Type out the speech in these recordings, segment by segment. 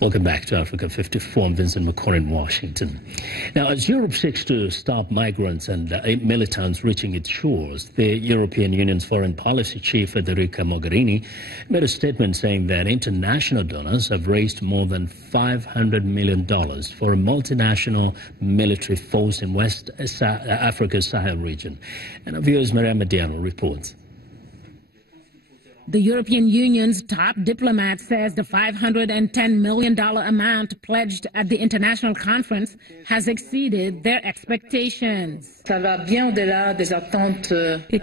Welcome back to Africa 54. I'm Vincent McCoy in Washington. Now, as Europe seeks to stop migrants and militants reaching its shores, the European Union's foreign policy chief, Federica Mogherini, made a statement saying that international donors have raised more than $500 million for a multinational military force in West Africa's Sahel region. And our viewers, Maria Mediano reports. The European Union's top diplomat says the $510 million amount pledged at the international conference has exceeded their expectations. It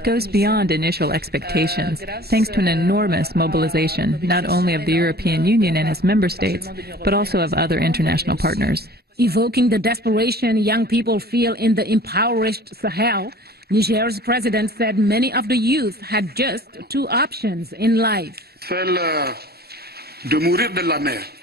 goes beyond initial expectations, thanks to an enormous mobilization, not only of the European Union and its member states, but also of other international partners. Evoking the desperation young people feel in the impoverished Sahel, Niger's president said many of the youth had just two options in life.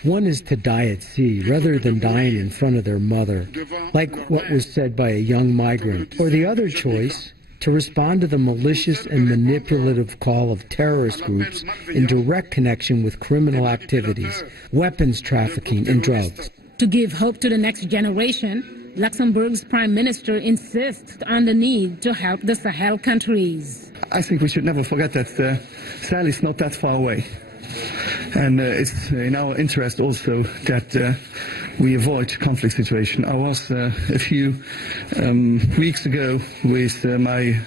One is to die at sea rather than dying in front of their mother, like what was said by a young migrant. Or the other choice, to respond to the malicious and manipulative call of terrorist groups in direct connection with criminal activities, weapons trafficking, and drugs. To give hope to the next generation, Luxembourg's prime minister insists on the need to help the Sahel countries. I think we should never forget that Sahel is not that far away. And it's in our interest also that we avoid conflict situation. I was a few weeks ago with my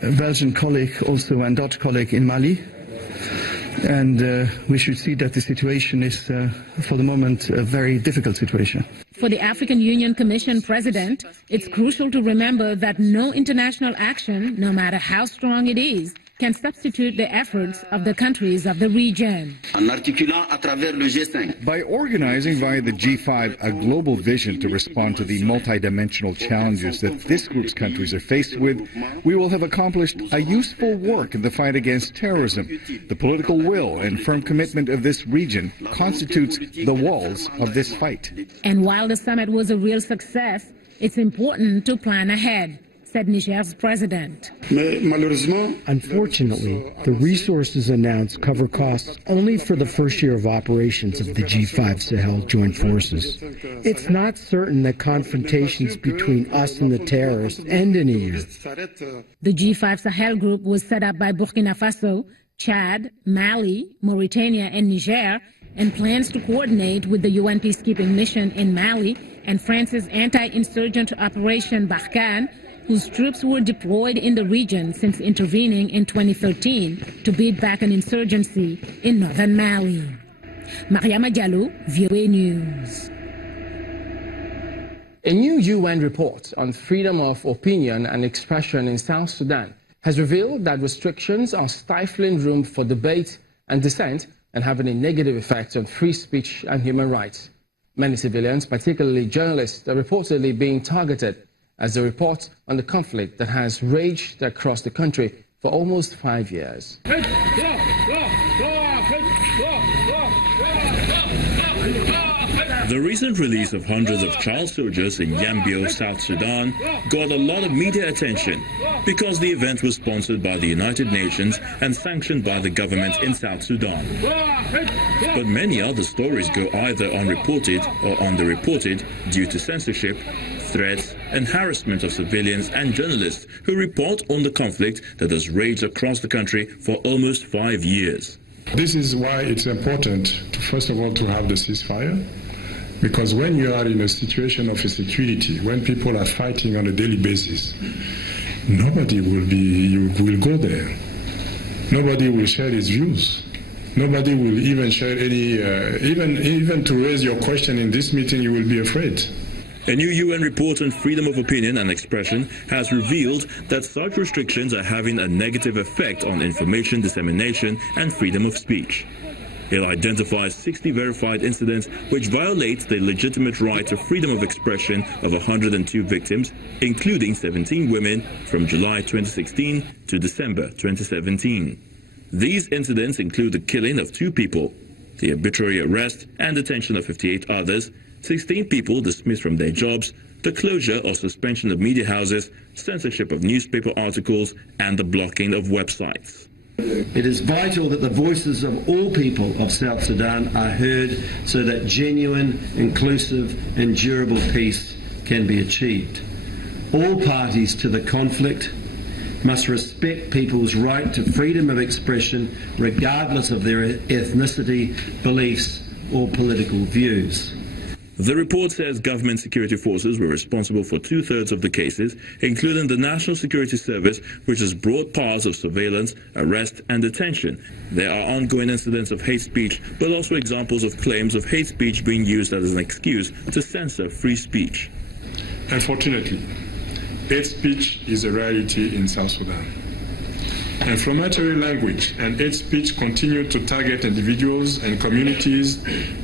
Belgian colleague also and Dutch colleague in Mali. And we should see that the situation is, for the moment, a very difficult situation. For the African Union Commission President, it's crucial to remember that no international action, no matter how strong it is, can substitute the efforts of the countries of the region. By organizing via the G5 a global vision to respond to the multidimensional challenges that this group's countries are faced with, we will have accomplished a useful work in the fight against terrorism. The political will and firm commitment of this region constitutes the walls of this fight. And while the summit was a real success, it's important to plan ahead, said Niger's president. Unfortunately, the resources announced cover costs only for the first year of operations of the G5 Sahel Joint Forces. It's not certain that confrontations between us and the terrorists end in a year. The G5 Sahel group was set up by Burkina Faso, Chad, Mali, Mauritania, and Niger, and plans to coordinate with the UN peacekeeping mission in Mali and France's anti-insurgent Operation Barkhane, whose troops were deployed in the region since intervening in 2013 to beat back an insurgency in northern Mali. Mariama Diallo, VOA News. A new UN report on freedom of opinion and expression in South Sudan has revealed that restrictions are stifling room for debate and dissent and having a negative effect on free speech and human rights. Many civilians, particularly journalists, are reportedly being targeted, as a report on the conflict that has raged across the country for almost 5 years. The recent release of hundreds of child soldiers in Yambio, South Sudan, got a lot of media attention because the event was sponsored by the United Nations and sanctioned by the government in South Sudan. But many other stories go either unreported or underreported due to censorship, threats and harassment of civilians and journalists who report on the conflict that has raged across the country for almost 5 years. This is why it's important, first of all, to have the ceasefire. Because when you are in a situation of insecurity, when people are fighting on a daily basis, nobody will go there. Nobody will share his views. Nobody will even share any, even to raise your question in this meeting, you will be afraid. A new UN report on freedom of opinion and expression has revealed that such restrictions are having a negative effect on information dissemination and freedom of speech. It identifies 60 verified incidents which violate the legitimate right to freedom of expression of 102 victims, including 17 women from July 2016 to December 2017. These incidents include the killing of 2 people, the arbitrary arrest and detention of 58 others, 16 people dismissed from their jobs, the closure or suspension of media houses, censorship of newspaper articles, and the blocking of websites. It is vital that the voices of all people of South Sudan are heard so that genuine, inclusive and durable peace can be achieved. All parties to the conflict must respect people's right to freedom of expression regardless of their ethnicity, beliefs or political views. The report says government security forces were responsible for 2/3 of the cases, including the National Security Service, which has broad powers of surveillance, arrest and detention. There are ongoing incidents of hate speech, but also examples of claims of hate speech being used as an excuse to censor free speech. Unfortunately, hate speech is a reality in South Sudan. Inflammatory language and hate speech continue to target individuals and communities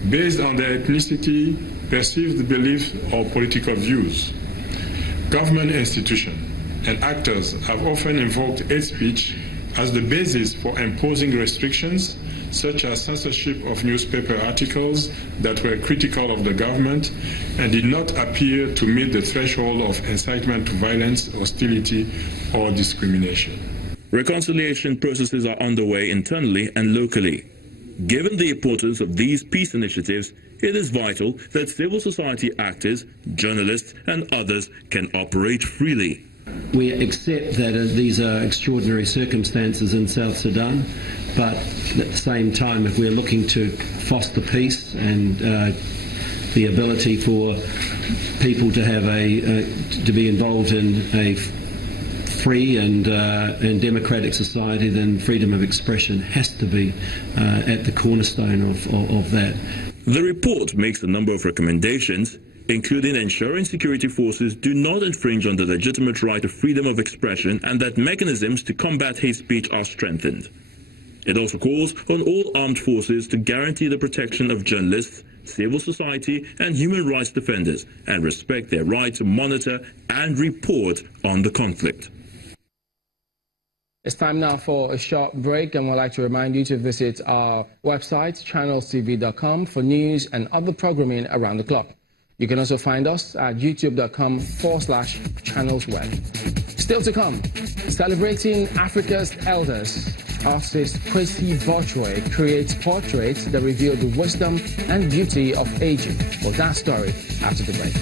based on their ethnicity, perceived beliefs, or political views. Government institutions and actors have often invoked hate speech as the basis for imposing restrictions, such as censorship of newspaper articles that were critical of the government and did not appear to meet the threshold of incitement to violence, hostility, or discrimination. Reconciliation processes are underway internally and locally. Given the importance of these peace initiatives, it is vital that civil society actors, journalists and others can operate freely. We accept that these are extraordinary circumstances in South Sudan, but at the same time, if we're looking to foster peace and the ability for people to have to be involved in a free and democratic society, then freedom of expression has to be at the cornerstone of that. The report makes a number of recommendations, including ensuring security forces do not infringe on the legitimate right to freedom of expression and that mechanisms to combat hate speech are strengthened. It also calls on all armed forces to guarantee the protection of journalists, civil society and human rights defenders and respect their right to monitor and report on the conflict. It's time now for a short break, and we'd like to remind you to visit our website, channelstv.com, for news and other programming around the clock. You can also find us at youtube.com/channelsweb. Still to come, celebrating Africa's elders, artist Kwesi Bochwe creates portraits that reveal the wisdom and beauty of aging. Well, that story after the break.